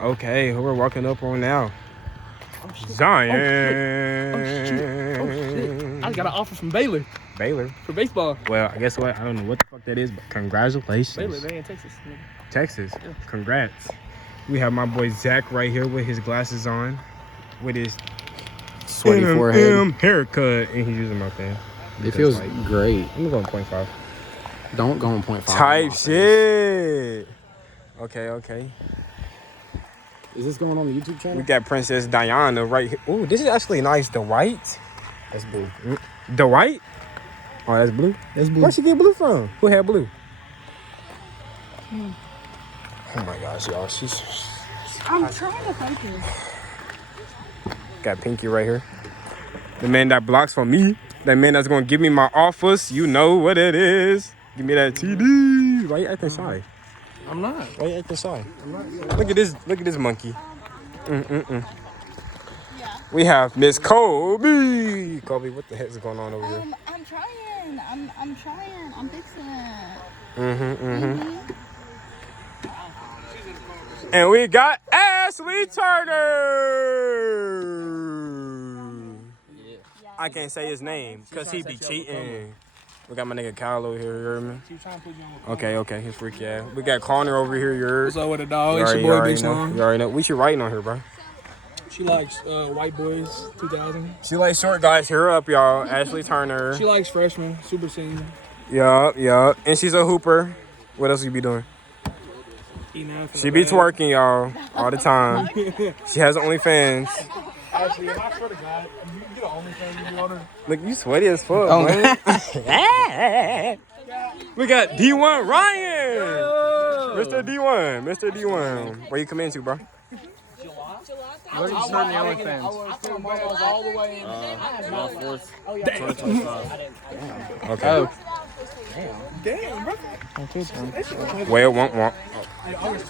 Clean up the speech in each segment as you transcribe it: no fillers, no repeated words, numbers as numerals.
Okay, who we're walking up on now? Zion. Oh shit! I got an offer from Baylor. Baylor For baseball. Well, I guess what? I don't know what the fuck that is, but congratulations. Baylor, they in Texas. Texas. Yeah. Congrats. We have my boy Zach right here with his glasses on, with his Sweaty forehead. haircut, and he's using my thing. It feels like, great. I'm going 0.5. Don't go on 0.5. Type shit. Okay. Is this going on the YouTube channel? We got Princess Diana right here. Ooh, this is actually nice. The white. That's blue. The white? Oh, that's blue? That's blue. Where'd she get blue from? Who had blue? Oh my gosh, y'all. I'm trying to focus. Got Pinky right here. The man that blocks for me. That man that's gonna give me my offers. You know what it is. Give me that TD. Why you acting shy? I'm not. Why you acting shy? Look at this monkey. Yeah. We have Miss Kobe. Kobe, what the heck is going on over here? I'm trying. I'm trying. I'm fixing it. And we got Ashley Turner. I can't say his name because he be cheating. We got my nigga Kyle over here, you heard me? Okay, his freaky ass. We got Connor over here, yours. What's up with the dog? It's your boy Big Slum. You already know. We should writing on her, bro. She likes white boys, 2000. She likes short guys. Hear her up, y'all. Ashley Turner. She likes freshmen, super senior. Yeah. And she's a hooper. What else you be doing? She be twerking, y'all, all the time. She has OnlyFans. Actually, I swear to God, you the only thing you want her. Look, you sweaty as fuck, man. We got D1 Ryan. Mr. D1. Where you come into, bro? What are you starting the OnlyFans? Okay. Oh. Damn, bro. Well, won't.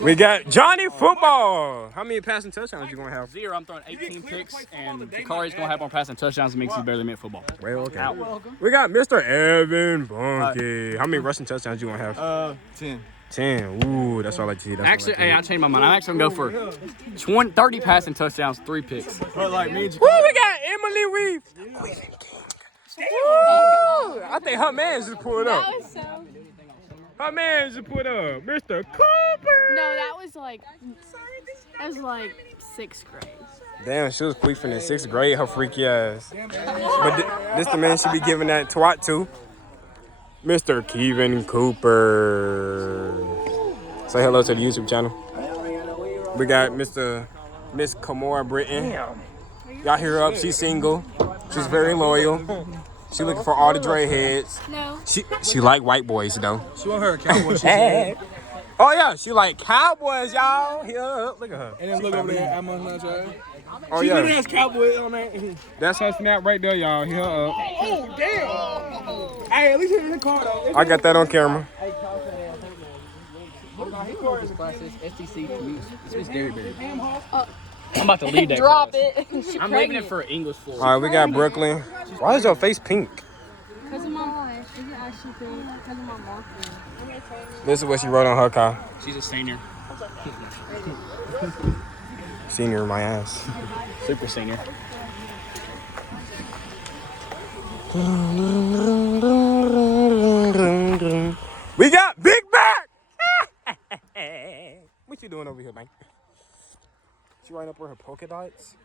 We got Johnny Football. How many passing touchdowns you gonna have? 0. I'm throwing 18 picks, and Jakari's gonna have on passing touchdowns and makes he barely meant football. Well, okay. We got Mr. Evan Bunky. How many rushing touchdowns you gonna have? 10. 10. Ooh, that's all I like to see. Actually, hey, I changed my mind. I'm actually gonna go for 30 passing touchdowns, 3 picks. But like me and Woo, we got Emily Weave. Woo! I think her man just pulled up. That was so. Her man just pulled up. Mr. Cooper. No, that was like 6th grade. Damn, she was queefing in 6th grade, her freaky ass. But this the man she be giving that twat to. Mr. Kevin Cooper. Say hello to the YouTube channel. We got Miss Kamora Britton. Y'all hear her up, she's single. She's very loyal. She looking for all the Dre heads. No. She like white boys though. She want her a cowboy. She said. Oh yeah, she like cowboys, y'all. Yeah, look at her. And then look over there at my lunch, right? Oh She literally yeah, has cowboy on that. that's her snap right there, y'all. Hit her up. Oh, damn. Hey, at least you're in the car, though. I got that on camera. STC commutes. It's Gary Berry. I'm about to leave that. Drop class. it. I'm leaving it for English floor. All right, we got Brooklyn. Why is your face pink? Because of my Is it actually pink? Because of my marker. This is what she wrote on her car. She's a senior. Senior, my ass. Super senior. We got Big Mac. What you doing over here, man? She writing up with her polka dots.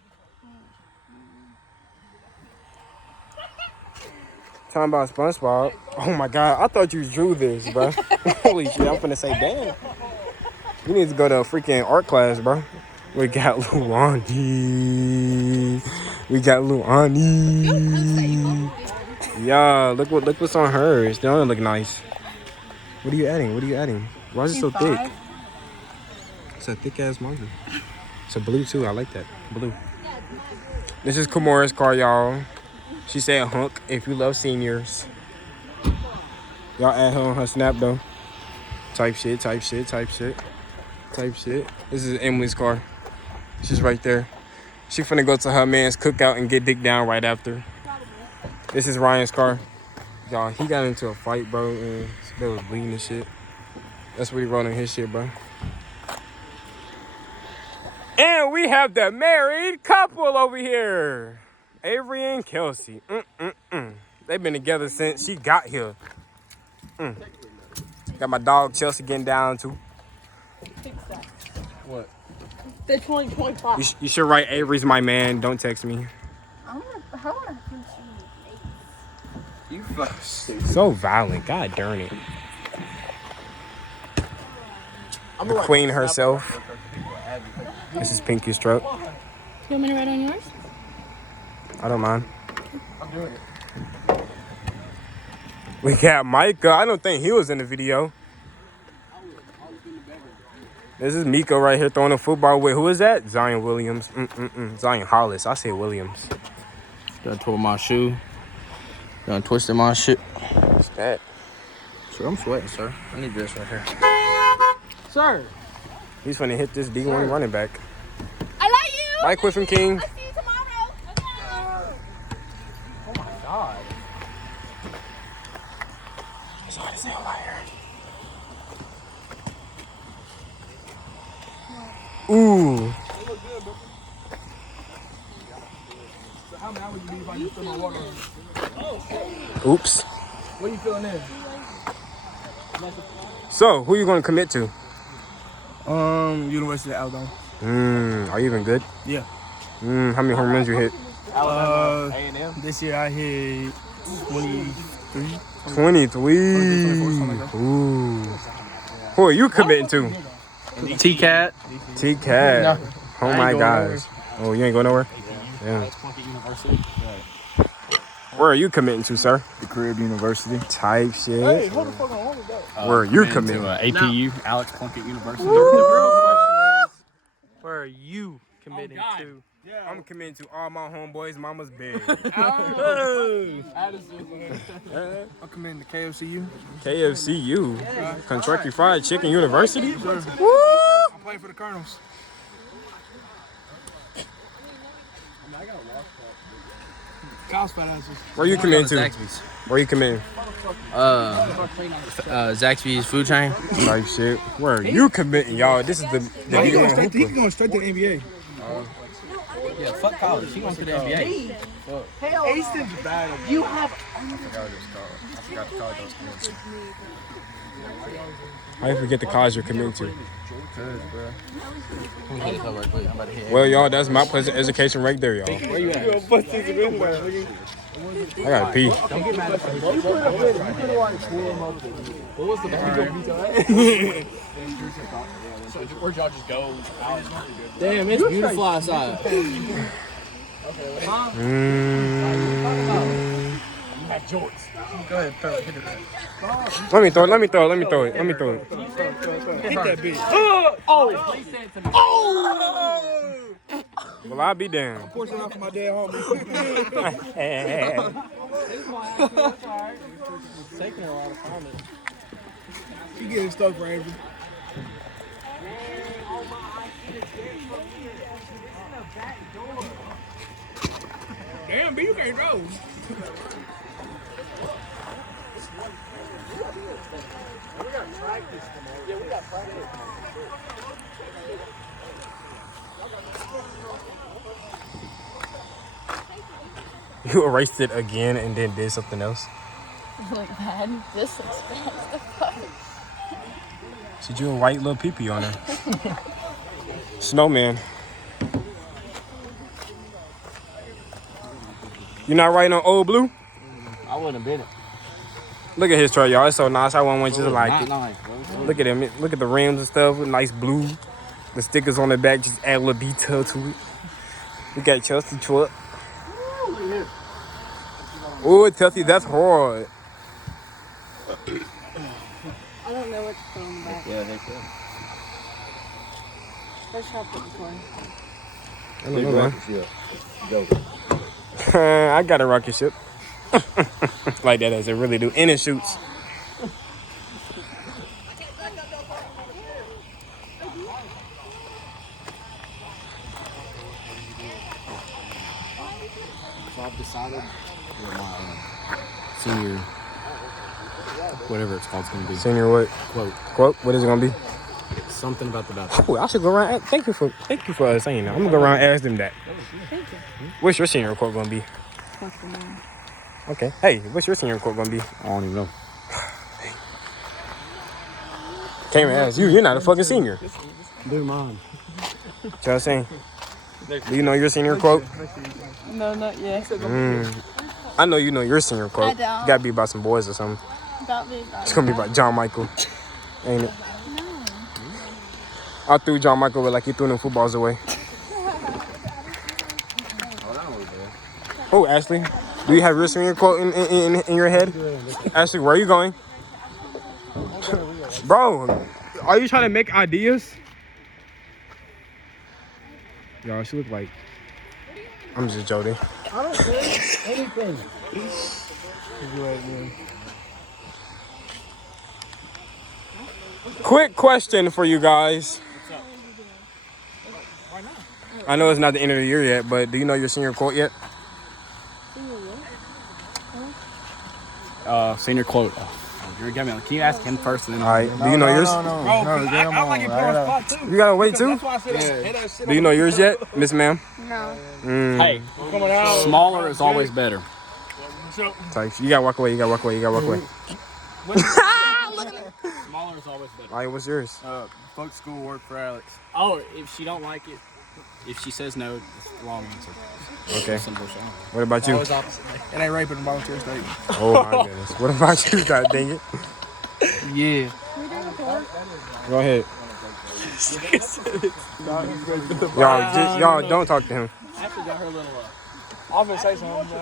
Talking about SpongeBob. Oh my God, I thought you drew this, bro. Holy shit, I'm finna say, damn. You need to go to a freaking art class, bro. We got Luandi. Yeah, look what's on hers. They don't look nice. What are you adding? Why is it so thick? It's a thick ass marker. It's a blue too. I like that. Blue. This is Kamora's car, y'all. She said hunk if you love seniors. Y'all add her on her snap though. Type shit. This is Emily's car. She's right there. She finna go to her man's cookout and get dick down right after. This is Ryan's car. Y'all, he got into a fight, bro, and they was bleeding and shit. That's what he wrote on his shit, bro. And we have the married couple over here. Avery and Kelsey. They've been together since she got here. Got my dog Chelsea getting down too. What? The 2025. You should write Avery's my man. Don't text me. How would I feel You fucking stupid. So violent. God darn it. The queen herself. This is Pinky's truck. You want me to write on yours? I don't mind. We got Micah. I don't think he was in the video. This is Miko right here throwing a football with, who is that? Zion Williams. Zion Hollis. I say Williams. Done tore my shoe. Done twisted my shit. What's that? Sir, I'm sweating, sir. I need this right here. Sir. He's finna hit this D1 running back. I love you. Bye, Quiffin King. I'll see you tomorrow. Oh my God. It's hard to say over here. Ooh. So how many hours you leave if I just throw my water on? Oops. What are you feeling in? So, who you gonna commit to? University of Alabama. Are you even good? Yeah. How many home runs you hit? This year I hit 23. 23. something like that. Ooh. Who are you committing to? T-Cat. T-Cat. No. Oh my gosh. Oh, you ain't going nowhere? Yeah. Where are you committing to, sir? The Carib University. Type shit. Hey, hold the fuck on with that. Where are you committing? APU, Alex Plunkett University. Where are you committing to? I'm committing to all my homeboys' mama's bed. I'm committing to KFCU. KFCU. Kentucky Fried Chicken University. I'm playing for the Colonels. Kyle's fat asses. Where you committing to? Zaxby's. Where you committing? Zaxby's food chain. Type shit. Where are you committing, y'all? This is the He's D1 going straight to the NBA. Yeah, fuck college. He wants to the NBA. Easton's bad. You have. How you forget the college you're committing to? Well, y'all, that's my pleasant education right there, y'all. Where you at? I gotta pee. What was the where'd y'all just go? Damn, it's beautiful outside. Go ahead, throw it. Hit it. Let me throw it. Hit that bitch. Well, I'll be damned. Portion out for my dead homie. Taking a lot of comments. You getting stoked for Avery. Damn, B, you can't roll. You erased it again and then did something else. Look bad. This looks bad. The fuck? She drew a white little pee-pee on her. Snowman. You not writing on Old Blue? I wouldn't have been it. Look at his truck, y'all. It's so nice. I want you to like Not it. nice, bro. Look at him. Look at the rims and stuff. Nice blue. The stickers on the back just add a little detail to it. We got Chelsea truck. Oh, Chelsea, that's hard. I don't know what to put on the back. Yeah, they could. Let's try to put this one. I don't know, man. I got a rocket ship. Like that as it really do. And it shoots. So I've decided what my senior, whatever it's called, is going to be. Senior what? Quote. Quote? What is it gonna be? Something about the bathroom. Oh, I should go around. Thank you for saying that. I'm gonna go around and ask them that. Thank you. What's your senior quote gonna be? Fuck your mom. Okay. Hey, what's your senior quote gonna be? I don't even know. Can't even ask you. You're not a fucking senior. Do mine. You know what I'm saying? Do you know your senior quote? No, not yet. I know you know your senior quote. I don't. You gotta be about some boys or something. About me. It's gonna be about John Michael, ain't it? I threw John Michael away like he threw them footballs away. Oh, Ashley, do you have your senior quote in your head? Ashley, where are you going? Bro, are you trying to make ideas? Y'all, she look like... I'm just joking. I don't say anything. Quick question for you guys. I know it's not the end of the year yet, but do you know your senior quote yet? Senior quote. You're gonna can you ask him first and then All right. Do you know yours? Bro, 'cause I like it put on spot too. You gotta wait too. That's why I said that shit. Do you know yours yet, Miss Ma'am? No. Hey, Coming out. smaller is always better. Type. You gotta walk away. You gotta walk away. You gotta walk away. Smaller is always better. All right. What's yours? Fuck school work for Alex. Oh, if she don't like it, if she says no, it's the wrong answer. Okay. Simple shit. What about you? Always opposite. It ain't raping a volunteer statement. Oh my goodness. What about you? God dang it. Yeah. Go ahead. Y'all don't talk to him. Actually got her little. I'm gonna say something.